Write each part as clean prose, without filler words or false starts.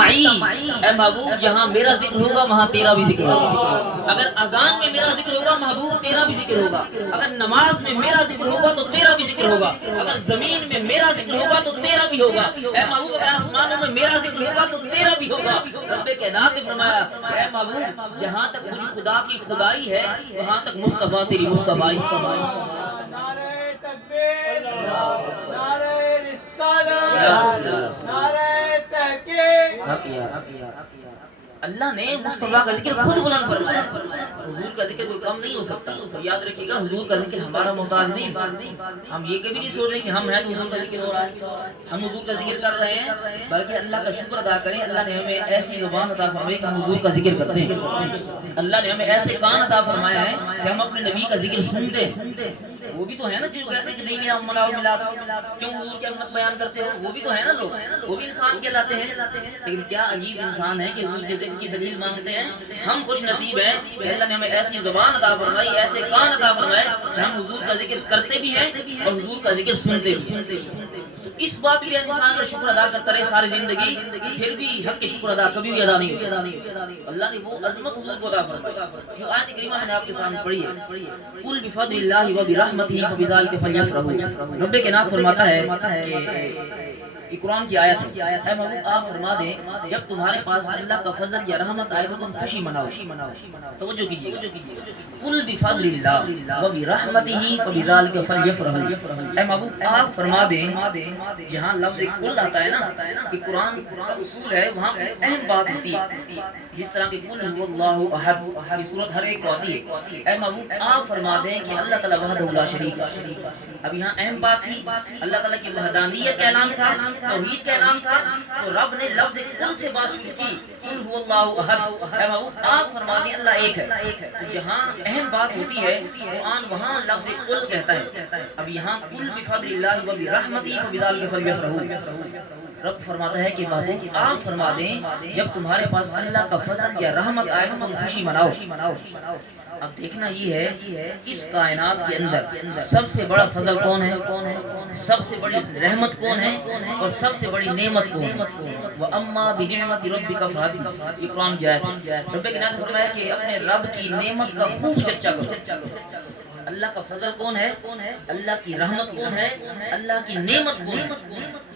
اے محبوب جہاں میرا ذکر ہوگا وہاں تیرا بھی ذکر ہوگا. اگر اذان میں میرا ذکر ہوگا محبوب تیرا بھی ذکر ہوگا. اگر نماز میں میرا ذکر ہوگا تو تیرا بھی ذکر ہوگا. اگر زمین میں میرا ذکر ہوگا تو تیرا بھی ہوگا. اے محبوب اگر آسمانوں میں میرا ذکر ہوگا تو تیرا بھی ہوگا. رب کائنات نے فرمایا اے محبوب جہاں تک مجھ خدا کی خدائی ہے وہاں تک مصطفیٰ تیری مصطفیٰ. نعرہ تکبیر، نعرہ رسالت، نعرہ تحقیق. اللہ نے مصطفیٰ کا ذکر خود بلند فرمایا. حضور کا ذکر کوئی کم نہیں ہو سکتا. یاد رکھیے گا حضور کا ذکر ہمارا محتاج نہیں. ہم یہ کبھی نہیں سوچ رہے کہ ہم ہیں تو حضور کا ذکر ہو رہا ہے. ہم حضور کا ذکر کر رہے ہیں بلکہ اللہ کا شکر ادا کریں. اللہ نے ہمیں ایسی زبان عطا فرمائی کہ ہم حضور کا ذکر کرتے ہیں. اللہ نے ہمیں ایسے کان عطا فرمایا ہے کہ ہم اپنے نبی کا ذکر سنتے ہیں. وہ بھی تو ہے نا جو کہتے ہیں کہ نہیں میرا ملا کیوں حضور کی امت بیان کرتے ہو. وہ بھی تو ہے نا لوگ, وہ بھی انسان کہلاتے ہیں. لیکن کیا عجیب انسان ہے کہ حضور کے ذکر کی دلیل مانگتے ہیں. ہم خوش نصیب ہیں کہ اللہ نے ہمیں ایسی زبان عطا فرمائی, ایسے کان عطا فرمائے کہ ہم حضور کا ذکر کرتے بھی ہیں اور حضور کا ذکر سنتے بھی ہیں. اس بات کے لیے انسان کا شکر ادا کرتا رہے ساری زندگی, پھر بھی حق کے شکر ادا کبھی بھی ادا نہیں ہوتا. اللہ نے وہ عظمت حضور کو عطا فرمائی جو آیت کریمہ میں نے آپ کے سامنے پڑھی ہے. قل بفضل اللہ وبرحمتہ فبذلک فلیفرحوا. رب کے نام فرماتا ہے کہ یہ قرآن کی آیت ہے. اے محبوب آپ فرما دیں جب تمہارے پاس اللہ کا فضل یا رحمت آئے تو تم خوشی مناؤ. توجہ کیجیے گا. قل بفضل اللہ وبرحمتہ فبذلک فلیفرحوا. اے محبوب آپ فرما دیں جہاں لفظ کل آتا ہے نا کہ قرآن کا اصول ہے وہاں کوئی اہم بات ہوتی ہے. جس طرح کہ قل هو اللہ احد یہ صورت ہر ایک کو آتی ہے. اے محبوب آپ فرما دیں کہ اللہ تعالیٰ وحدہ لا شریک ہے. اب یہاں اہم بات تھی اللہ تعالیٰ کی وحدانیت کا اعلان تھا, توحید کا اعلان تھا, تو رب نے لفظ کل سے بات شروع کی. قل هو اللہ احد. اے محبوب آپ فرما دیں اللہ ایک ہے. تو جہاں اہم بات ہوتی ہے قرآن وہاں لفظ کل کہتا ہے. اب یہاں قل بفضل اللہ وبرحمتہ فبذلک فلیفرحوا. رب فرماتا ہے کہ محبوب آپ فرما دیں جب تمہارے پاس اللہ کا فضل یا رحمت آئے تو تم خوشی مناؤ. اب دیکھنا یہ ہے اس کائنات کے اندر سب سے بڑا فضل کون ہے, سب سے بڑی رحمت کون ہے اور سب سے بڑی نعمت کون ہے. وَأَمَّا بِنِعْمَةِ رَبِّكَ فَحَدِّثْ. یہ قرآن کی آیت ہے. رب کے نام فرمایا کہ اپنے رب کی نعمت کا خوب چرچا کرو. اللہ کا فضل کون ہے, اللہ کی رحمت کون ہے, اللہ کی نعمت کون ہے.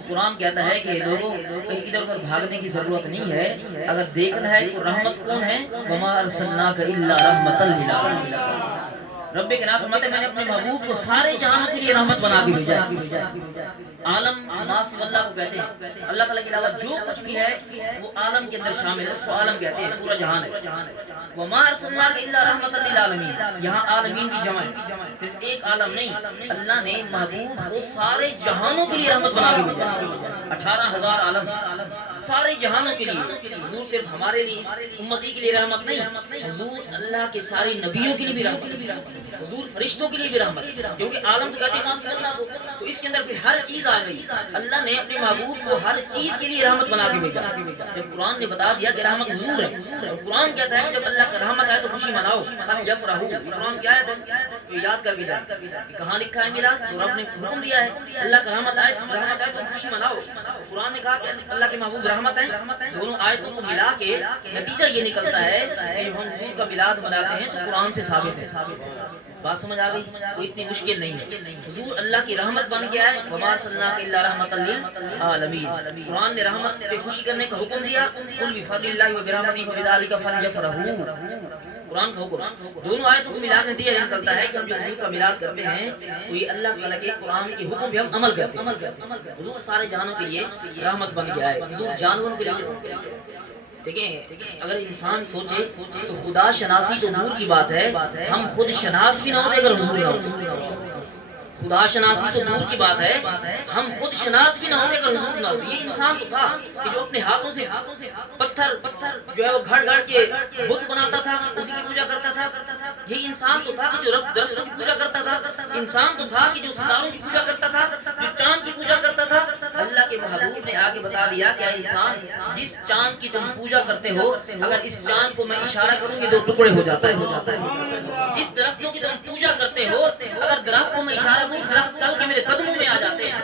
قرآن کہتا ہے کہ لوگوں کہیں ادھر ادھر بھاگنے کی ضرورت نہیں ہے. اگر دیکھنا ہے تو رحمت کون ہے, وَمَا أَرْسَلْنَاكَ إِلَّا رَحْمَةً لِّلْعَالَمِينَ. رب کے نام فرماتے ہیں میں نے اپنے محبوب کو سارے جہانوں کے لیے رحمت بنا کے بھیجا ہے. عالم ناصف اللہ کو کہتے ہیں. اللہ تعالیٰ کے علاوہ جو کچھ بھی ہے وہ عالم کے اندر شامل ہے, اس کو عالم کہتے ہیں, پورا جہان ہے. وَمَا أَرْسَلْنَاكَ إِلَّا رَحْمَةً لِّلْعَالَمِينَ. یہاں عالمین کی جمع ہے, صرف ایک عالم نہیں. اللہ نے محبوب کو سارے جہانوں کے لیے رحمت بنا کے بھیجا. 18,000 عالم سارے جہانوں کے لیے. حضور صرف ہمارے لیے امتی کے لیے رحمت نہیں, حضور اللہ کے سارے نبیوں کے لیے بھی رحمت, حضور فرشتوں کے لیے بھی رحمت. کیونکہ عالم تو کہتے ہیں ناصف اللہ کو, تو اس کے اندر پھر ہر چیز آ گئی. اللہ نے اپنے محبوب کو ہر چیز کے لیے رحمت بنا کے بھیجا. جب قرآن نے بتا دیا کہ رحمت حضور ہے, قرآن کہتا ہے جب اللہ کا رحمت آئے تو خوشی مناؤ. فَلْيَفْرَحُوا. قرآن کیا ہے تو یاد کر کے جائیں کہاں لکھا ہے میلاد, تو رب نے حکم دیا ہے اللہ کا رحمت آئے تو خوشی مناؤ. قرآن نے کہا کہ اللہ کے محبوب رحمت ہے. دونوں آیتوں کو ملا کے نتیجہ یہ نکلتا ہے کہ ہم حضور کا میلاد مناتے ہیں تو قرآن سے ثابت ہے. بات سمجھ آ گئی, کوئی اتنی مشکل نہیں ہے. حضور اللہ کی رحمت بن گیا ہے. وَمَا أَرْسَلْنَاكَ إِلَّا رَحْمَةً لِّلْعَالَمِينَ. قرآن نے رحمت پہ خوشی کرنے کا حکم دیا. قُلْ بِفَضْلِ اللَّهِ وَبِرَحْمَتِهِ فَبِذَلِكَ فَلْيَفْرَحُوا. قرآن کا حکم دونوں آیتوں کو ملا کے نتیجہ نکلتا ہے کہ ہم جو حضور کا میلاد کرتے ہیں تو یہ اللہ تعالیٰ کے قرآن کے حکم پہ ہم عمل کرتے ہیں. حضور سارے جہانوں کے لیے رحمت بن گیا ہے, حضور جانوروں کے لیے. دیکھیں اگر انسان سوچے تو خدا شناسی تو دور کی بات ہے, ہم خود شناس بھی نہ ہوتے اگر حضور نہ ہوتے. خدا شناسی تو دور کی بات ہے, ہم خود شناس بھی نہ ہوتے اگر حضور نہ ہوتے. یہ انسان تو تھا کہ جو اپنے ہاتھوں سے پتھر جو ہے وہ گھڑ گھڑ کے بت بناتا تھا, اسی کی پوجا کرتا تھا. یہ انسان تو تھا کہ جو درختوں کی پوجا کرتا تھا. انسان تو تھا کہ جو ستاروں کی پوجا کرتا تھا, جو چاند کی پوجا کرتا تھا. اللہ کے محبوب نے آگے بتا دیا کہ انسان جس چاند کی تم پوجا کرتے ہو اگر اس چاند کو میں اشارہ کروں گی 2 ٹکڑے ہو جاتا ہے. جس درختوں کی تم پوجا کرتے ہو اگر درخت کو میں اشارہ دوں درخت چل کے میرے قدموں میں آ جاتے ہیں.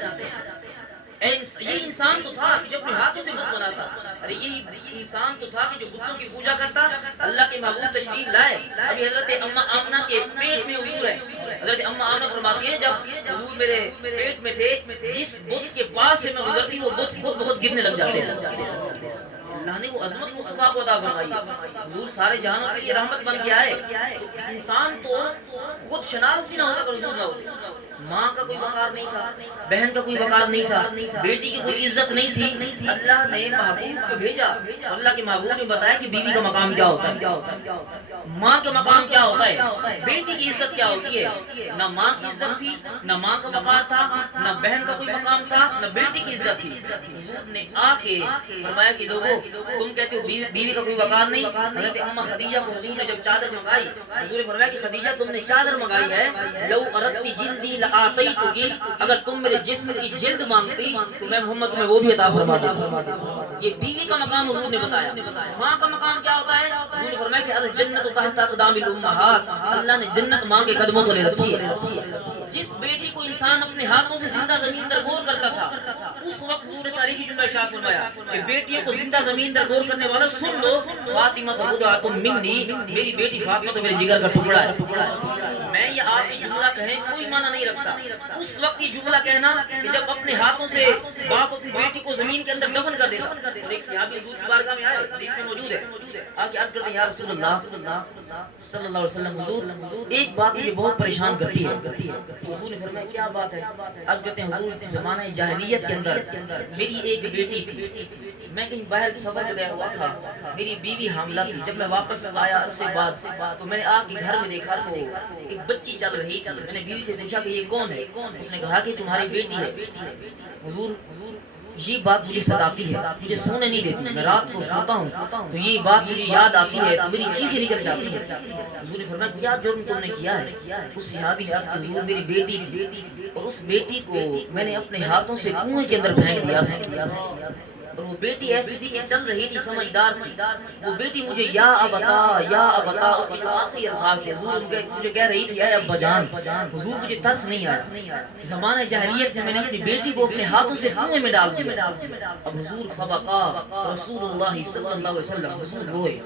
یہ انسان تو تھا کہ جو اپنے ہاتھوں سے بت بناتا. ارے یہی انسان تو تھا کہ جو بتوں کی پوجا کرتا، اللہ کے محبوب تشریف لائے، ابھی حضرت اما آمنہ کے پیٹ میں حضور ہے، حضرت اما آمنہ فرماتی ہیں جب حضور میرے پیٹ میں تھے، جس بت کے پاس سے میں گزرتی وہ بت خود بہت گرنے لگ جاتے ہیں۔ اللہ نے وہ عظمت مصطفیٰ کو عطا فرمائی، حضور سارے جہانوں کے لیے رحمت بن کے آئے، تو انسان تو خود شناس بھی نہ ہوتا کہ حضور نہ ہوتے، ماں کا کوئی وقار نہیں تھا، بہن کا کوئی وقار نہیں تھا، بیٹی کی کوئی عزت نہیں تھی، اللہ نے محبوب کو بھیجا، اللہ کے محبوب نے بتایا کہ بیوی کا مقام کیا ہوتا ہے، ماں کا مقام کیا ہوتا ہے، بیٹی کی عزت کیا ہوتی ہے، نہ ماں کی عزت تھی، نہ ماں کا وقار تھا، نہ بہن کا کوئی مقام تھا، نہ بیٹی کی عزت تھی، حضور نے آ کے فرمایا کہ لوگو تم کہتے ہو بیوی کا کوئی وقار نہیں، حضرت اما خدیجہ کو حضور نے جب چادر منگائی، حضور نے فرمایا کہ خدیجہ تم نے چادر منگائی ہے، لو اردت جلدی لآتیتکی، اگر تم میرے جسم کی جلد مانگتی تو میں محمد تمہیں وہ بھی عطا فرما دیتا۔ یہ بیوی کا مقام حضور نے بتایا، ماں کا مقام کیا ہوتا ہے، حضور نے فرمایا کہ الجنت تحت اقدام الامہات، اللہ نے جنت ماں کے قدموں کو لے رکھی ہے۔ جس بیٹی کو انسان اپنے ہاتھوں سے زندہ زمین درگور کرتا تھا، اس وقت حضور نے تاریخی جملہ ارشاد فرمایا کہ بیٹیوں کو زندہ زمین درگور کرنے والا سن لو، فاطمہ بضعۃ منی، میری بیٹی فاطمہ تو میرے جگر کا ٹکڑا ہے۔ میں یہ آپ یہ جملہ کہیں کوئی معنی نہیں رکھتا، اس وقت یہ جملہ کہنا کہ جب اپنے ہاتھوں سے باپ اپنی بیٹی کو زمین کے اندر دفن کر دیتا، اور ایک صحابی حضور کی بارگاہ میں آئے، حدیث میں موجود ہے، آ کے عرض کرتے ہیں یا رسول اللہ صلی اللہ علیہ وسلم، حضور ایک بات مجھے بہت پریشان کرتی ہے، تو حضور نے فرمایا کیا بات ہے، عرض کرتے ہیں حضور زمانہ جاہلیت کے اندر میری ایک بیٹی تھی، میں کہیں باہر سفر پہ گیا ہوا تھا، میری بیوی حاملہ تھی، جب میں واپس آیا عرصے بعد تو میں نے آ کے گھر میں دیکھا تو ایک بچی چل رہی تھی، میں نے بیوی سے پوچھا کہ یہ کون ہے، اس نے کہا کہ تمہاری بیٹی ہے۔ حضور یہ بات مجھے ستاتی ہے، مجھے سونے نہیں دیتی، میں رات کو سوتا ہوں تو یہ بات مجھے یاد آتی ہے تو میری چیخیں نکل جاتی ہے۔ حضور نے فرمایا کیا جرم تم نے کیا ہے، اس صحابی نے عرض کی حضور میری بیٹی تھی اور اس بیٹی کو میں نے اپنے ہاتھوں سے کنویں کے اندر پھینک دیا تھا، اور وہ بیٹی ایسی تھی کہ چل رہی تھی، سمجھدار تھی، وہ بیٹی مجھے یا ابتا اس کے جو آخری الفاظ تھے، حضور مجھے کہہ رہی تھی اے ابا جان، حضور مجھے ترس نہیں آیا، زمانہ جاہلیت میں نے اپنی بیٹی کو اپنے ہاتھوں سے کنویں میں ڈال دیا۔ اب حضور فبقا رسول اللہ صلی اللہ علیہ وسلم، حضور روئے،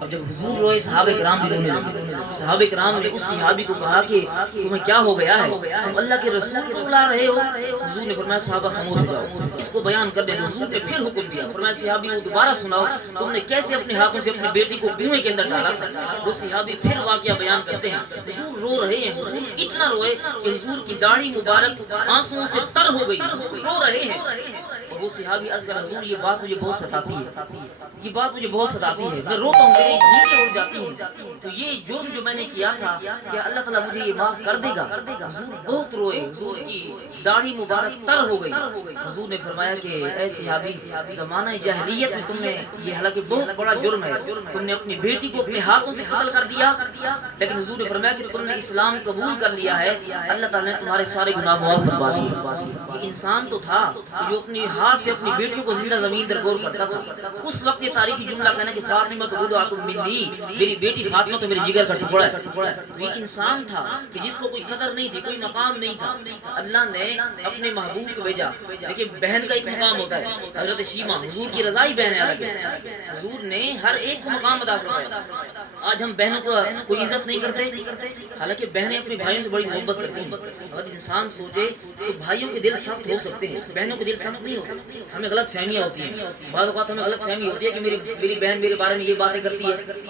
اب جب حضور روئے صحابہ کرام بھی رونے لگے، صحابہ کرام نے اس صحابی کو کہا کہ تمہیں کیا ہو گیا ہے، تم اللہ کے رسول کو بلا رہے ہو، حضور نے فرمایا صحابہ خاموش ہو جاؤ، اس کو بیان کر دے دو۔ حضور نے پھر حکم دیا، فرمایا صحابی کو دوبارہ سناؤ تم نے کیسے اپنے ہاتھوں سے اپنی بیٹی کو کنویں کے اندر ڈالا تھا۔ وہ صحابی پھر واقعہ بیان کرتے ہیں، حضور رو رہے ہیں، حضور اتنا روئے کہ حضور کی داڑھی مبارک آنسوؤں سے تر ہو گئی، حضور رو رہے ہیں۔ وہ صحابی عرض کر حضور یہ بات مجھے بہت ستاتی ہے، یہ بات مجھے بہت ستاتی ہے، میں روتا ہوں میری نیندیں اڑ جاتی ہیں، تو یہ جرم جو میں نے کیا تھا کیا اللہ تعالیٰ مجھے یہ معاف کر دے گا؟ حضور بہت روئے، حضور کی داڑھی مبارک تر ہو گئی۔ حضور نے فرمایا کہ اے صحابی زمانہ جاہلیت میں تم نے یہ حالانکہ بہت بڑا جرم ہے، تم نے اپنی بیٹی کو اپنے ہاتھوں سے قتل کر دیا، لیکن حضور نے فرمایا کہ تم نے اسلام قبول کر لیا ہے، اللہ تعالیٰ نے تمہارے سارے گناہ معاف فرما دیے۔ یہ انسان تو تھا جو اپنی ہاتھ سے اپنی بیٹیوں کو زندہ زمین درگور کرتا تھا، اس وقت یہ تاریخی جملہ کہنا کہ فاطمہ بضعۃ منی، میری بیٹی فاطمہ تو میرے جگر کا ٹکڑا ہے۔ تو یہ انسان تھا کہ جس کو کوئی قدر نہیں تھی، کوئی مقام نہیں تھا، اللہ نے اپنے محبوب کو بھیجا۔ لیکن بہن کا ایک مقام ہوتا ہے، حضرت شیمہ حضور کی رضائی بہن ہے، الگ ہے، حضور نے ہر ایک کو مقام عطا فرمایا۔ آج ہم بہنوں کو کوئی عزت نہیں کرتے، حالانکہ بہنیں اپنے بھائیوں سے بڑی محبت کرتی ہیں۔ اگر انسان سوچے تو بھائیوں کے دل سخت ہو سکتے ہیں، بہنوں کے دل سخت نہیں ہوتے۔ ہمیں غلط فہمیاں ہوتی ہیں، بعض اوقات ہمیں غلط فہمی ہوتی ہے کہ میری بہن میرے بارے میں یہ باتیں کرتی ہے۔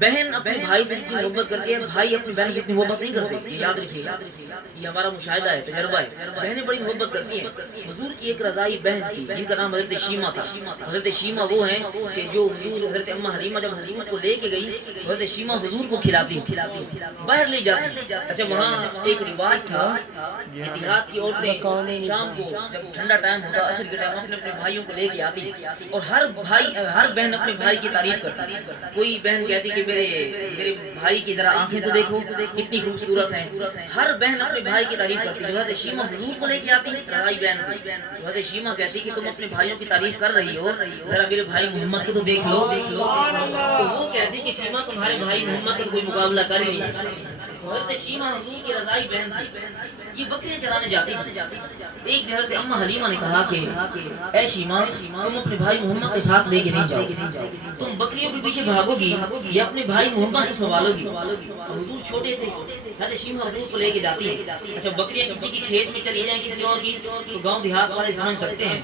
بہن اپنے بھائی سے جتنی محبت کرتی ہے، بھائی اپنی بہن سے اتنی محبت نہیں کرتے، یہ یاد رکھیے، یہ ہمارا مشاہدہ ہے، تجربہ ہے۔ بہنیں بڑی محبت کرتی ہیں۔ حضور کی ایک رضائی بہن تھی جن کا نام حضرت شیمہ تھا۔ حضرت شیمہ وہ ہیں کہ جو حضور حضرت اما حلیمہ جب حضور کو لے کے گئی، حضرت شیمہ حضور کو کھلاتی باہر لے جاتی۔ اچھا وہاں ایک رواج تھا، اتحاد کی عورتیں شام کو جب ٹھنڈا ٹائم ہوتا، عصر کے ٹائم اپنے اپنے بھائیوں کو لے کے آتی، اور ہر بہن اپنے بھائی کی تعریف کرتی۔ کوئی بہن کہتی کہ میرے بھائی کی ذرا آنکھیں تو دیکھو کتنی خوبصورت ہیں، ہر بہن اپنے بھائی کی تعریف کرتی۔ جب حضرت شیمہ حضور کو لے کے آتی، رضائی بہن تھی، حضرت شیمہ کہتی کہ تم اپنے بھائیوں کی تعریف کر رہی ہو، ذرا میرے بھائی محمد کو تو دیکھ لو۔ تو وہ کہتی کہ شیمہ تمہارے بھائی محمد کا کوئی مقابلہ کر ہی نہیں۔ حضرت شیمہ حضور کی رضائی بہن تھی، یہ بکریاں چرانے جاتی تھی۔ ایک دن حضرت اماں حلیمہ نے کہا کہ اے شیمہ تم اپنے بھائی محمد کو ساتھ لے کے نہیں جاؤ، تم بکریوں کے پیچھے بھاگو گی یا اپنے بھائی محمد کو سنبھالو گی؟ حضور چھوٹے تھے، حضرت شیمہ حضور کو لے کے جاتی ہے۔ اچھا بکریاں کسی کی کھیت میں چلی جائیں کسی اور کی تو گاؤں دیہات والے سمجھ سکتے ہیں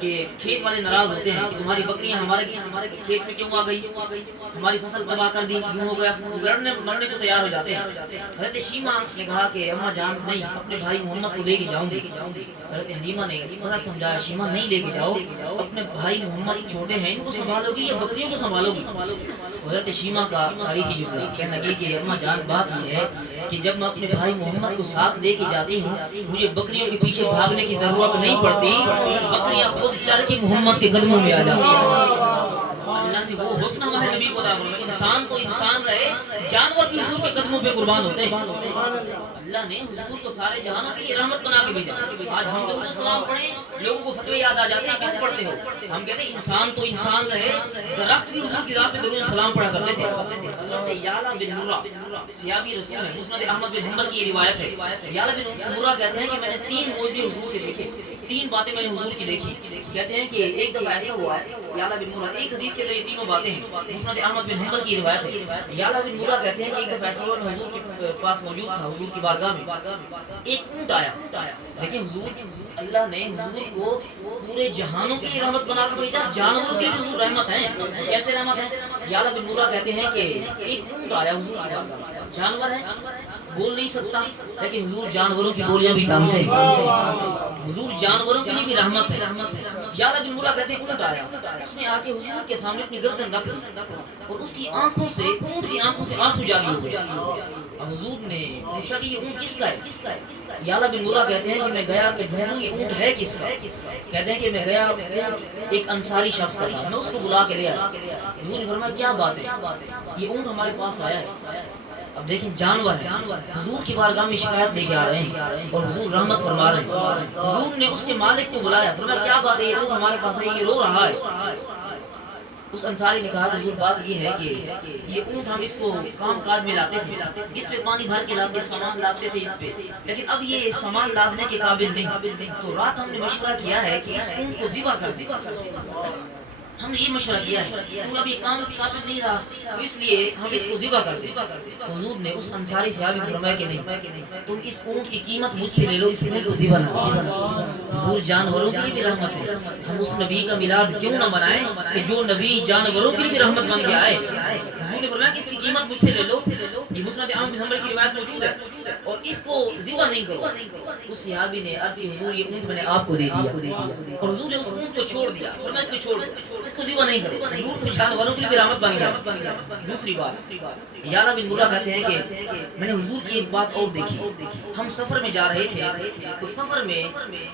کہ کھیت والے ناراض ہوتے ہیں کہ تمہاری بکریاں ہمارے کھیت میں کیوں آ گئی، ہماری فصل تباہ کر دی، کیوں ہو گیا، لڑنے مرنے کو تیار ہو جاتے ہیں۔ حضرت شیمہ نے کہا کہ اماں جان نہیں، اپنے بھائی محمد کو لے کے جاؤں گی۔ حضرت حلیمہ نے بڑا سمجھایا شیمہ نہیں لے کے جاؤ، اپنے بھائی محمد چھوٹے ہیں ان کو سنبھالو گی یا بکریوں کو سنبھالو گی؟ حضرت شیمہ کا تاریخی جملہ کہنے لگی کہ اماں جان بات یہ ہے کہ جب میں اپنے بھائی محمد کو ساتھ لے کے جاتی ہوں مجھے بکریوں کے پیچھے بھاگنے کی ضرورت نہیں پڑتی، بکریاں خود چل کے محمد کے قدموں میں آ جاتی ہیں۔ اللہ نے وہ حسن ہمارے نبی کو عطا فرمایا، انسان تو انسان رہے، جانور بھی حضور کے قدموں پہ قربان ہوتے ہیں۔ اللہ نے حضور کو سارے جہانوں کے لیے رحمت بنا کے بھیجا۔ آج ہم درود و سلام پڑھیں لوگوں کو فتوے یاد آ جاتے ہیں، کیوں پڑھتے ہو؟ ہم کہتے ہیں انسان تو انسان رہے، درخت بھی حضور کی ذات پہ درود و سلام پڑھا کرتے تھے۔ حضرت یعلا بن مرہ صحابی رسول ہے، مسند احمد بن حنبل کی یہ روایت ہے۔ یعلا بن مرہ کہتے ہیں کہ میں نے 3 معجزے حضور کے دیکھے، 3 باتیں میں نے حضور کی دیکھی۔ کہتے ہیں کہ ایک دفعہ ایسا ہوا، یعلا بن مرہ ایک حدیث کے اندر یہ تینوں باتیں ہیں، مسند احمد بن حنبل کی روایت ہے۔ یعلا بن مرہ کہتے ہیں کہ ایک دفعہ ایسا ہوا میں حضور کے پاس موجود تھا، حضور کی بارگاہ میں ایک اونٹ آیا، لیکن حضور اللہ نے حضور کو پورے جہانوں کی رحمت بنا کر بھیجا، جانوروں کی بھی حضور رحمت ہے۔ کیسے رحمت ہے؟ یعلا بن مرہ کہتے ہیں کہ ایک اونٹ آیا حضور کی بارگاہ میں، جانور ہے بول نہیں سکتا لیکن حضور جانوروں کی بولیاں بھی جانتے ہیں، حضور جانوروں کے لیے بھی رحمت ہے۔ یعلا بن مرہ کہتے ہیں اونٹ آیا، اس نے آ کے حضور کے سامنے اپنی گردن رکھ دی اور اس کی آنکھوں سے، اونٹ کی آنکھوں سے آنسو جاری ہو گئے۔ اب حضور نے پوچھا کہ یہ اونٹ کس کا ہے؟ یعلا بن مرہ کہتے ہیں کہ میں گیا کہ ڈھونڈوں یہ اونٹ ہے کس کا؟ کہتے ہیں کہ میں گیا، اونٹ ایک انصاری شخص کا تھا، میں اس کو بلا کے لے آیا۔ حضور نے فرمایا کیا بات ہے؟ یہ اونٹ ہمارے پاس آیا ہے۔ اب دیکھیں جانور ہے، حضور کی بارگاہ میں شکایت لے کے آ رہے ہیں اور حضور رحمت فرما رہے ہیں۔ حضور نے اس کے مالک کو بلایا، فرمایا کیا بات ہے یہ اونٹ ہمارے پاس ہے، یہ رو رہا ہے۔ اس انصاری نے کہا کہ حضور بات یہ ہے کہ یہ اونٹ ہم اس کو کام کاج میں لاتے تھے، اس پہ پانی بھر کے لاتے، سامان لاتے تھے اس پہ، لیکن اب یہ سامان لادنے کے قابل نہیں، تو رات ہم نے مشورہ کیا ہے کہ اس اونٹ کو ذبح کر دیں۔ ہم نے یہ مشورہ کیا ہے کہ اب یہ کام قابل نہیں رہا تو اس لیے ہم اس کو ذبح کر دیں۔ تو حضور نے اس انصاری صحابی کو فرمایا کہ نہیں، تم اس اونٹ کی قیمت مجھ سے لے لو، اس اونٹ کو ذبح نہ کرو۔ حضور جانوروں کے لیے بھی رحمت ہے، ہم اس نبی کا میلاد کیوں نہ منائیں کہ جو نبی جانوروں کے لیے بھی رحمت بن کے آئے۔ حضور نے فرمایا کہ اس کی قیمت مجھ سے لے لو، یہ مسند احمد بن حنبل کی روایت موجود ہے، اور اس کو ذبح نہیں کرو۔ اس صحابی نے عرض کی حضور یہ اونٹ میں نے آپ کو دے دیا، اور حضور نے اس اونٹ کو چھوڑ دیا، فرمایا اس کو چھوڑ دو، اس کو ذبح نہیں کرو۔ حضور تو جانوروں کے لیے بھی رحمت بن گیا۔ دوسری بات، یعلا بن مرہ کہتے ہیں کہ میں نے حضور کی ایک بات اور دیکھی، ہم سفر میں جا رہے تھے تو سفر میں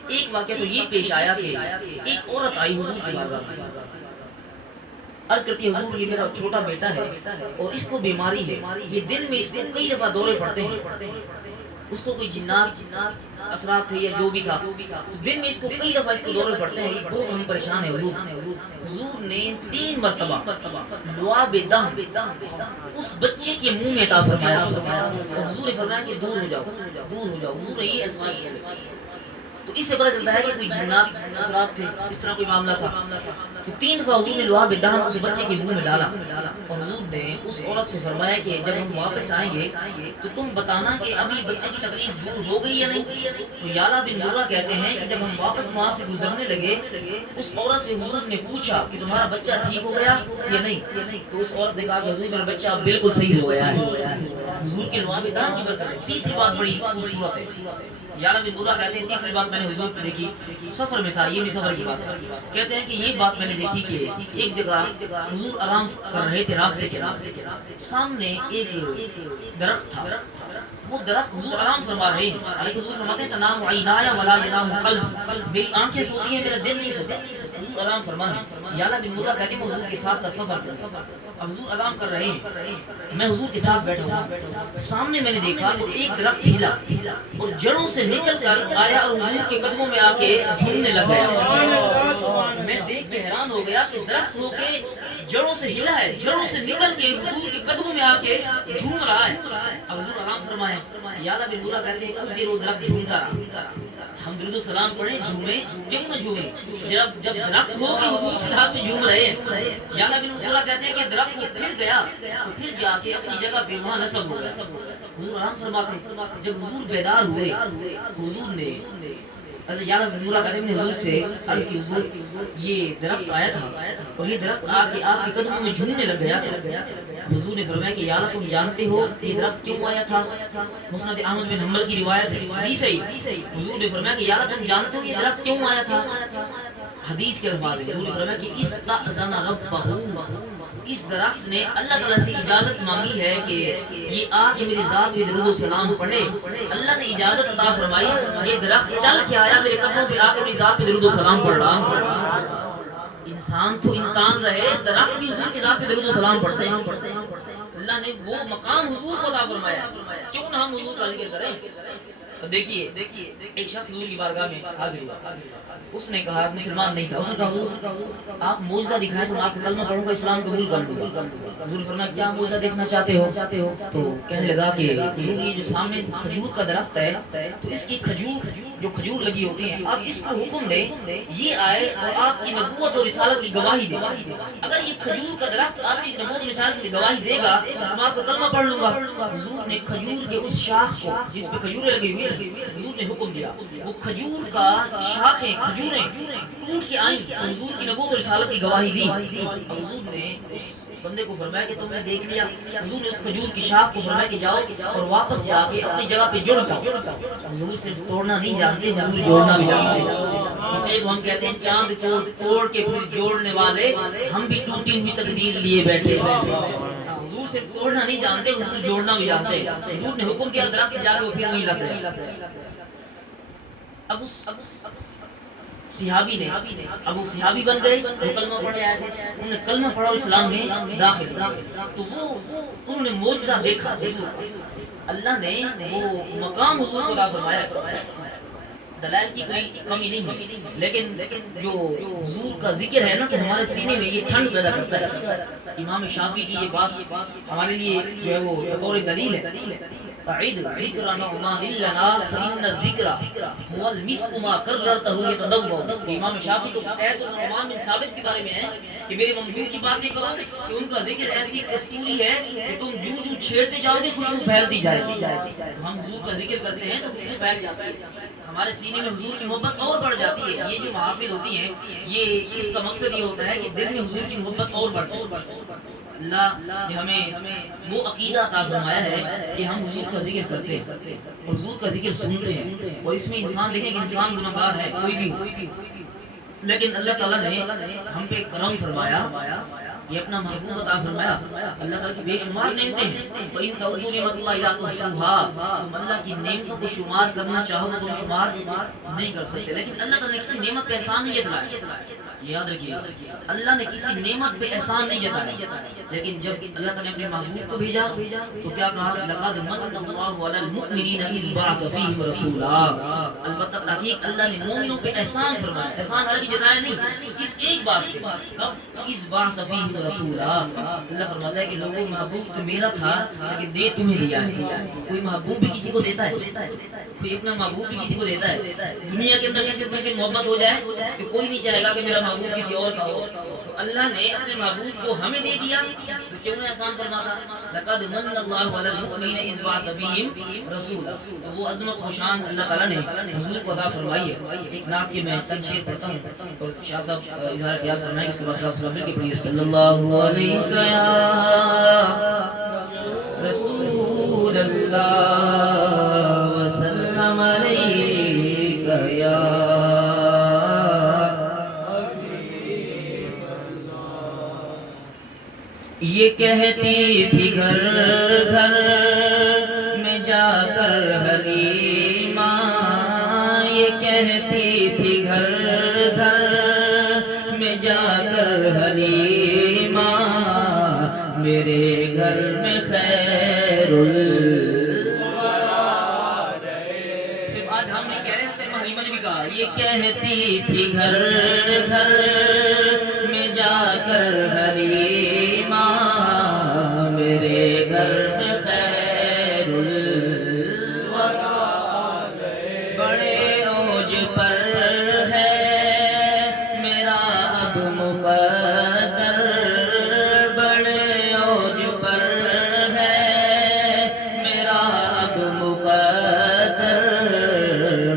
ایک واقعہ تو یہ پیش آیا کہ ایک عورت آئی حضور کی بارگاہ میں، عرض کرتی ہے حضور یہ میرا چھوٹا بیٹا ہے اور اس کو بیماری ہے، یہ دن میں اس کو کئی دفعہ دورے پڑتے ہیں، اس کو کوئی جنات اثرات تھے یا جو بھی تھا، تو دن میں اس کو کئی دفعہ اس کو دورے پڑتے ہیں، بہت ہم پریشان ہیں حضور۔ حضور نے 3 مرتبہ لعاب دہن اس بچے کے منہ میں عطا فرمایا اور حضور نے فرمایا کہ دور ہو جاؤ، دور ہو جاؤ۔ حضور یہ الفاظ بولے تو اس سے پتہ چلتا ہے کہ کوئی جنات اثرات تھے، اس طرح کوئی معاملہ تھا۔ تو 3 دفعہ حضور نے لعاب دہن اس بچے کے منہ میں ڈالا اور حضور نے اس عورت سے فرمایا کہ جب ہم واپس آئیں گے تو تم بتانا کہ ابھی بچے کی تکلیف دور ہو گئی یا نہیں۔ تو یعلا بن مرہ کہتے ہیں کہ جب ہم واپس وہاں سے گزرنے لگے اس عورت سے حضور نے پوچھا کہ تمہارا بچہ ٹھیک ہو گیا یا نہیں، تو اس عورت نے کہا کہ حضور میرا بچہ بالکل صحیح ہو گیا ہے۔ حضور کے لعاب دہن کی برکت ہے۔ تیسری بات بڑی خوبصورت ہے، یعلا بن مرہ کہتے ہیں تیسری بات میں نے حضور کو دیکھی، سفر میں تھا، یہ بھی سفر کی بات ہے، کہتے ہیں کہ یہ بات میں نے دیکھی کہ ایک جگہ حضور آرام کر رہے تھے راستے کے، سامنے ایک درخت تھا، وہ درخت حضور آرام فرما رہے ہیں، حالانکہ حضور فرماتے ہیں تنام عینایا ولا ینام قلب، میری آنکھیں سوتی ہیں میرا دل نہیں سوتا۔ حضور حضور اعلان فرمائیں، یا اللہ بن مرہ کہتے ہیں میں حضور کے ساتھ کا سفر کرتا، اب حضور اعلان کر رہے ہیں، میں حضور کے ساتھ بیٹھا ہوں، سامنے میں نے دیکھا تو ایک درخت ہلا اور جڑوں سے نکل کر آیا اور حضور کے قدموں میں آ کے جھومنے لگ گیا۔ میں دیکھ کے حیران ہو گیا کہ درخت ہو کے جڑوں سے ہلا ہے، جڑوں سے نکل کے حضور کے قدموں میں آ کے جھوم رہا ہے۔ اب حضور اعلان فرمائیں، یا اللہ بن مرہ کہتے ہیں کچھ دیر وہ درخت جھومتا رہا، ہم درود و سلام پڑھیں، جھومے کیوں نہ جھومے، جب درخت ہو کہ حضور کی ہاتھ میں جھوم رہے ہیں۔ یا اللہ بن مرہ کہتے ہیں کہ درخت کو پھر گیا تو پھر جا کے اپنی جگہ پہ وہاں نصب ہو گیا۔ حضور اعلان فرماتے جب حضور بیدار ہوئے، حضور نے یا اللہ بن مرہ کہتے ہیں حضور سے عرض کی، حضور یہ درخت آیا تھا اور یہ درخت آ کے آپ کے قدموں میں جھومنے لگ گیا۔ حضور نے فرمایا کہ یا اللہ تم جانتے ہو یہ درخت کیوں آیا تھا؟ مسند احمد بن حنبل کی روایت ہے، حدیث ہے۔ حضور نے فرمایا کہ یا اللہ تم جانتے ہو یہ درخت کیوں آیا تھا؟ حدیث کے الفاظ ہیں، حضور نے فرمایا کہ استأذن ربہ، اس درخت نے اللہ تعالیٰ سے اجازت مانگی ہے کہ یہ آ کے میری ذات پہ درود و سلام پڑھے۔ اللہ نے اجازت عطا فرمائی، یہ درخت چل کے آیا میرے قدموں پہ آ کے میری ذات پہ درود و سلام پڑھ رہا۔ انسان تو انسان رہے، درخت بھی حضور کی ذات پہ درود و سلام پڑھتے ہیں۔ اللہ نے وہ مقام حضور کو عطا فرمایا، کیوں نہ ہم حضور کا ذکر کریں؟ دیکھیے ایک شخص حضور کی بارگاہ میں حاضر ہوا، اس نے کہا مسلمان نہیں تھا، اس نے کہا حضور آپ معجزہ دکھائیں تو میں آپ کا کلمہ پڑھوں گا، اسلام قبول کر لوں گا۔ حضور نے فرمایا کیا معجزہ دیکھنا چاہتے ہو؟ تو کہنے لگا کہ حضور یہ جو سامنے کھجور کا درخت ہے تو اس کی کھجور لگی ہوتی ہیں، آپ اس کو حکم دیں یہ آئے اور آپ کی نبوت اور رسالت کی گواہی دے، اگر یہ کھجور کا درخت آپ کی نبوت اور رسالت کی گواہی دے گا تو میں آپ کا کلمہ پڑھ لوں گا۔ حضور نے کھجور کے اس شاخ کو جس پہ کھجوریں لگی ہوئی، حضور نے حکم دیا وہ کھجور کا شاخیں کھجوریں ٹوٹ کے آئیں اور حضور کی نبوت اور رسالت کی گواہی دی۔ حضور نے اس بندے کو فرمایا کہ تم نے دیکھ لیا، حضور نے اس کھجور کی شاخ کو فرمایا کہ جاؤ اور واپس جا کے اپنی جگہ پہ جڑ جاؤ۔ حضور صرف توڑنا نہیں جانتے، حضور جوڑنا بھی جانتے ہیں۔ اسے تو ہم کہتے ہیں چاند کو توڑ کے پھر جوڑنے والے، ہم بھی ٹوٹی ہوئی تقدیر لیے بیٹھے۔ حضور صرف توڑنا نہیں جانتے، حضور جوڑنا بھی جانتے ہیں۔ حضور نے حکم دیا درخت جا کے وہ پھر وہیں لگ گیا۔ اب اس صحابی نے اب وہ صحابی بن گئے، وہ کلمہ پڑھے آئے تھے، انہوں نے کلمہ پڑھا اور اسلام میں داخل ہوئے، تو وہ انہوں نے معجزہ دیکھا حضور کا۔ اللہ نے وہ مقام حضور کو عطا فرمایا۔ دلائل کی کوئی کمی نہیں ہے، لیکن جو حضور کا ذکر ہے نا تو ہمارے سینے میں یہ ٹھنڈ پیدا کرتا ہے۔ امام شافعی کی یہ بات ہمارے لیے جو ہے وہ بطور دلیل ہے، اعد ذکر نعمان لنا فإن الذکر هو المسک ما کررته يتضوع۔ امام شافعی تو ایت النعمان بن ثابت کے بارے میں ہے کہ میرے ممدوح کی باتیں کرو کہ ان کا ذکر ایسی کستوری ہے کہ تم جو چھیڑتے جاؤ گے خوشبو پھیلتی جائے گی۔ ہم حضور کا ذکر کرتے ہیں تو خوشبو پھیل جاتی ہے، ہمارے سینے میں حضور کی محبت اور بڑھ جاتی ہے۔ یہ جو محافل ہوتی ہیں یہ اس کا مقصد یہ ہوتا ہے کہ دل میں حضور کی محبت اور بڑھتی ہے۔ اللہ نے ہمیں وہ عقیدہ عطا فرمایا ہے کہ ہم حضور کا ذکر کرتے ہیں اور حضور کا ذکر سنتے ہیں، اور اس میں انسان دیکھیں کہ انسان گناہگار ہے کوئی بھی ہو، لیکن اللہ تعالیٰ نے ہم پہ کرم فرمایا، یہ اپنا محبوب عطا فرمایا۔ اللہ تعالیٰ کی بے شمار نعمتیں ہیں، وَإِن تَعُدُّوا نِعْمَتَ اللَّهِ لَا تُحْصُوهَا، تم اللہ کی نعمتوں کو شمار کرنا چاہو تو تم شمار نہیں کر سکتے، لیکن اللہ تعالیٰ نے کسی نعمت پہ احسان نہیں جتلایا۔ یاد رکھیے اللہ نے کسی نعمت پہ احسان نہیں جتایا، لیکن جب اللہ تعالیٰ نے اپنے محبوب کو بھیجا تو کیا کہا؟ لَقَدْ مَنَّ اللَّهُ عَلَى الْمُؤْمِنِينَ إِذْ بَعَثَ فِيهِمْ رَسُولًا، البتہ تحقیق اللہ نے مومنوں پہ احسان فرمایا، احسان حالانکہ جتایا نہیں، اس ایک بات پہ، کب؟ اِذْ بَعَثَ فِيهِمْ رَسُولًا۔ اللہ فرماتا ہے کہ لوگوں محبوب تو میرا تھا لیکن دے تمہیں دیا ہے۔ کوئی محبوب بھی کسی کو دیتا ہے، کوئی اپنا محبوب بھی کسی کو دیتا ہے۔ دنیا کے اندر کسی کو کسی محبت ہو جائے تو کوئی نہیں چاہے گا کہ میرا محبوب کسی اور کا ہو، تو اللہ نے اپنے محبوب کو ہمیں دے دیا تو کیوں نہ احسان فرماتا؟ لقد من اللہ علی المؤمنین اذ بعث فیہم رسولا، تو وہ عظمت و شان اللہ تعالیٰ نے حضور کو عطا فرمائی ہے۔ ایک نعت کے میں چند شعر پڑھتا ہوں اور شاہ صاحب اظہار خیال فرمائیں، اس کے بعد صلی اللہ علیہ وسلم کے صلی اللہ علیہ رسول اللہ وسلم علیکہ یا یہ کہتی تھی گھر گھر میں جا کر حلیمہ، یہ کہتی تھی گھر گھر میں میرے گھر میں خیر صرف آج ہم نہیں کہہ رہے ہیں، حلیمہ نے بھی کہا، یہ کہتی تھی گھر گھر میں جا کر حلیمہ میرے گھر میں خیر بڑے اوج پر ہے میرا اب مقدر، بڑے اوج پر ہے میرا اب مقدر،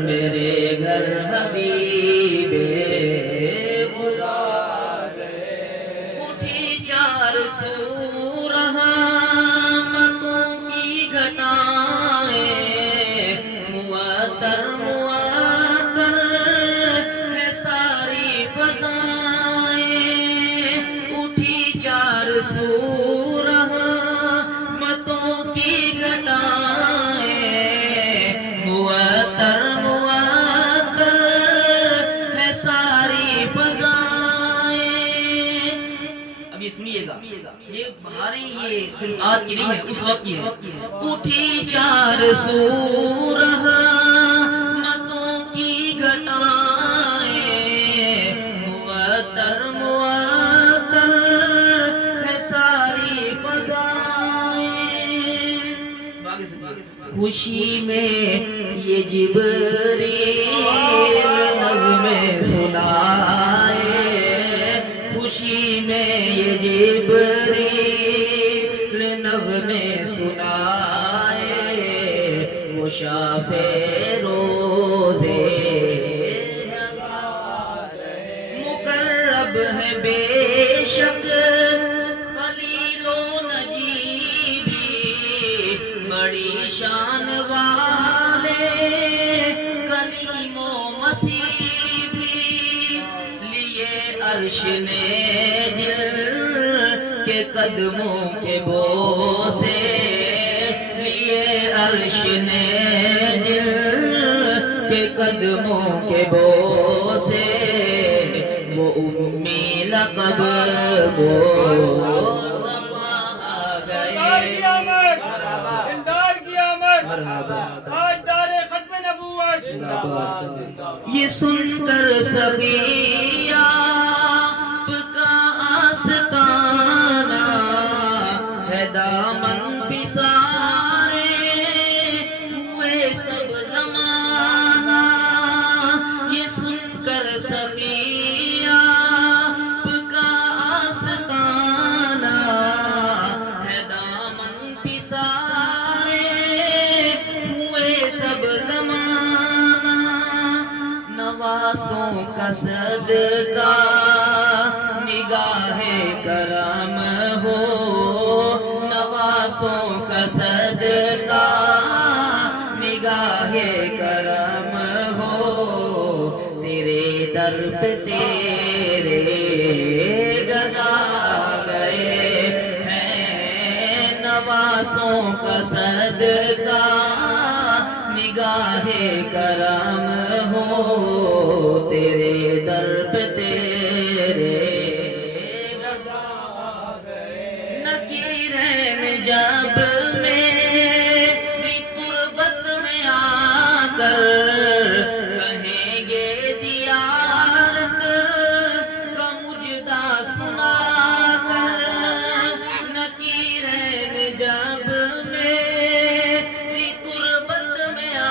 میرے گھر حبیب خدا اٹھی چار سو رحمتوں کی گھٹائیں، معطر معطر ہے ساری فضائیں، اٹھی چار سو رحمتوں کی گھٹائیں، معطر معطر ہے ساری فضائیں۔ اب یہ سنیے گا، یہ بہاریں یہ صرف آج کی نہیں ہے، اس وقت کی ہے۔ اٹھی چار سو رحمتوں کی گھٹائیں، معطر معطر ہے ساری فضائیں۔ خوشی میں یہ جبریل نغمے سنائے، خوشی میں یہ جبریل نغمے سنائے، وہ شاف روزے مقرب ہے بے شک خلیل و نجی بھی، بڑی شان والے کلیم و مسیح بھی، لیے عرش نے جل کے قدموں کے بوسے، لیے عرش نے جل کے قدموں کے بوسے، وہ امی لقب سردار کی آمد، دلدار کی آمد، تاجدار ختم نبوت۔ یہ سن کر سبھی آپ کا آستانہ ہے دامن پسارے ہوئے سب زمانہ، یہ سن کر سبھی آپ کا آستانہ ہے دامن پسارے ہوئے سب زمانہ، نوازوں کا صدقہ نگاہ کرم ہو، نوازوں کا صدقہ نگاہ کرم ہو، تیرے در پہ تیرے گدا گئے ہیں، نوازوں کا صدقہ نگاہ کرم ہو، تیرے در پہ تیرے گدا گئے۔ نکیرین جب میری تربت میں آ کر کہیں گے زیارت کا مجدہ سنا کر، نکیرین جب میری تربت میں آ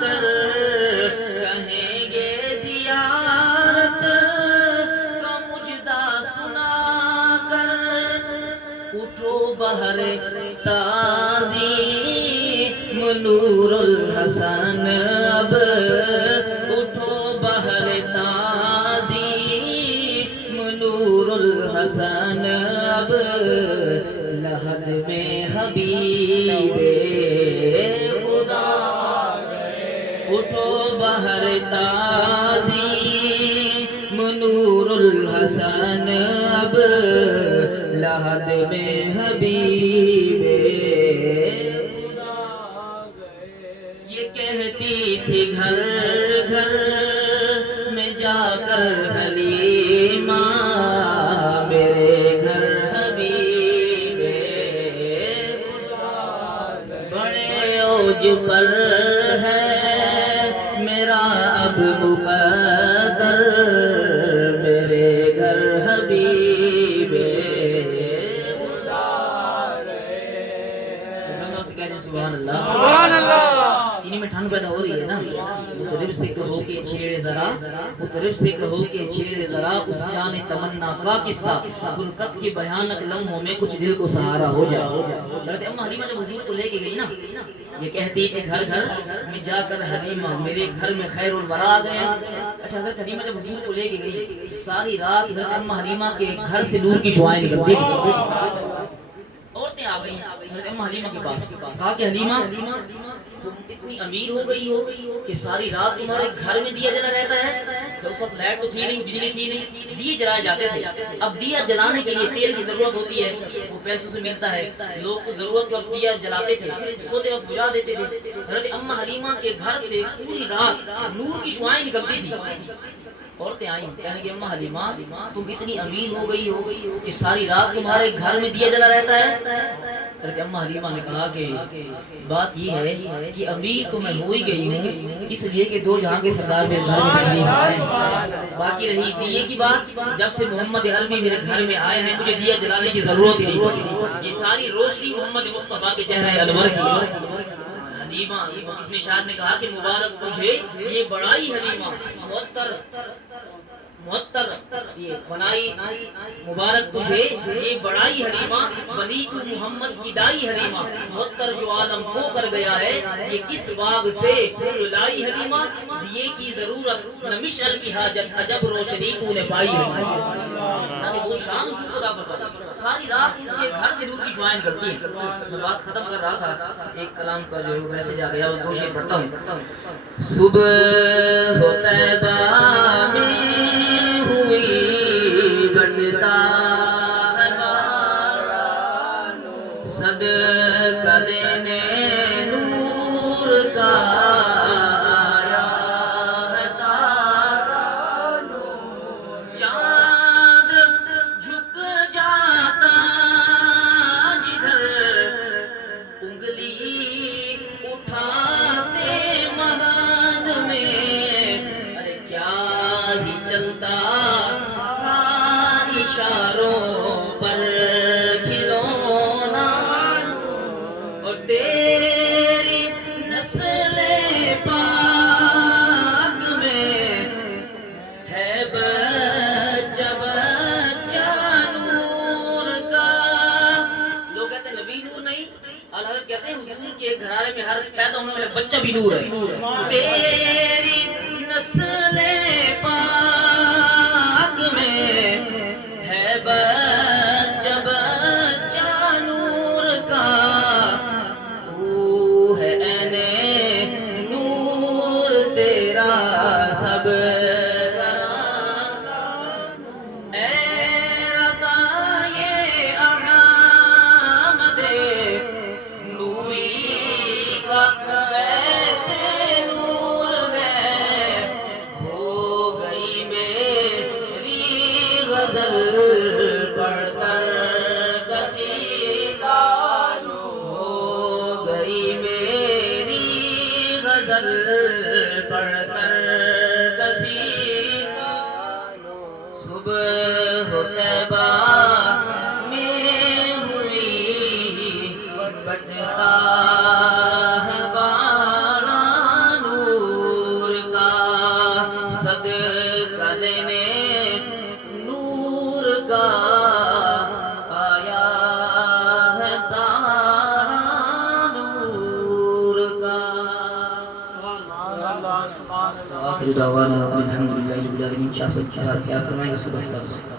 کر کہیں گے زیارت کا مجدہ سنا کر، اٹھو بہر تعظیم نور الحسن اب، اٹھو بہر تعظیم نور الحسن اب، لحد میں حبیب خدا اٹھو بہر تعظیم نور الحسن اب، لحد میں حبیب خدا یہ کہتی تھی گھر گھر میں جا کر حلیمہ میرے گھر حبیب مجھ پر ہے میرا اب مقدر میرے گھر حبیب سبحان اللہ سبحان اللہ سینے میں ٹھنڈ پیدا ہو رہی ہے نا مطرب سے کہو کہ چھیڑے ذرا مطرب سے کہو کہ چھیڑے ذرا اس جان تمنا کا قصہ فرقت کی بھیانک لمحوں میں کچھ دل کو سہارا ہو جائے حضرت ام حلیمہ جب حضور کو لے کے گئی نا یہ کہتی کہ گھر گھر میں جا کر حلیمہ میرے گھر میں خیر الورا آ گئے اچھا حضرت حلیمہ جب حضور کو لے کے گئی ساری رات حضرت ام حلیمہ کے گھر سے نور کی شعائیں نکلتی عورتیں آ گئی حضرت ام حلیمہ کے پاس کہا کہ حلیمہ تم اتنی امیر ہو گئی ہو کہ ساری رات تمہارے گھر میں دیا جلا رہتا ہے تو اس وقت لائٹ تو تھی نہیں بجلی تھی نہیں دیے جلائے جاتے تھے اب دیا جلانے کے لیے تیل کی ضرورت ہوتی ہے وہ پیسوں سے ملتا ہے لوگ تو ضرورت کے وقت دیا جلاتے تھے سوتے وقت بجھا دیتے تھے حضرت ام حلیمہ کے گھر سے پوری رات نور کی شعائیں نکلتی تھی عورتیں آئیں کہنے کہ اماں حلیمہ تم اتنی امیر ہو گئی ہو کہ ساری رات تمہارے گھر میں دیا جلا رہتا ہے حضرت اماں حلیمہ نے کہا کہ بات یہ ہے کہ امیر تو میں ہو ہی گئی ہوں اس لیے کہ دو جہاں کے سردار میرے گھر میں تشریف آئے باقی رہی دیے کی بات جب سے محمد عربی میرے گھر میں آئے ہیں مجھے دیا جلانے کی ضرورت ہی نہیں یہ ساری روشنی محمد مصطفیٰ کے چہرہ انور کی حلیمہ کس نے شاعر نے کہا کہ مبارک تجھے یہ بڑائی حلیمہ محتر یہ بنائی مبارک تجھے یہ بڑائی حلیمہ بنی تو محمد کی دائی حلیمہ محتر جو عالم کو کر گیا ہے یہ کس باغ سے پھول لائی حلیمہ دیے کی ضرورت نہ مشعل کی حاجت عجب روشنی تو نے پائی حلیمہ یعنی وہ شان حضور کو دافر پڑا ساری رات ان کے گھر سے نور کی شعائیں نکلتی ہیں میں بات ختم کر رہا تھا ایک کلام کا جو میسج آ گیا وہ دو شعر پڑھتا ہوں صبح ہو طیبہ میں ہوئی بٹتا ہے بہار صدقہ دینے نور کا آیا ہے تار چاند جھک جاتا جدھر انگلی اٹھاتے مہد میں ارے کیا ہی چلتا تھا اشاروں پر کھلونا اور تیری نسل پاک میں ہے بچہ بچہ نور کا لوگ کہتے ہیں نبی نور نہیں اعلیٰ حضرت کہتے ہیں حضور کے گھرانے میں ہر پیدا ہونے والے بچہ بھی نور ہے تیری نسل پاک میں ہے بچہ بچہ نور کا تو ہے عین نور تیرا سب اے رضائے احمد نوری کا فیض نور ہے ہو گئی میری غزل پڑھ کر کسی کا ہو گئی میری غزل پڑھ کر کسی کا صبح ہو طیبہ میں ہوئی بٹتا ہے بالا نور کا صدقہ دینے نور کا آیا ہے تارا نور کا آخر دعوانا الحمدللہ رب العالمین شاہ صاحب کیا فرمائیں گے صبح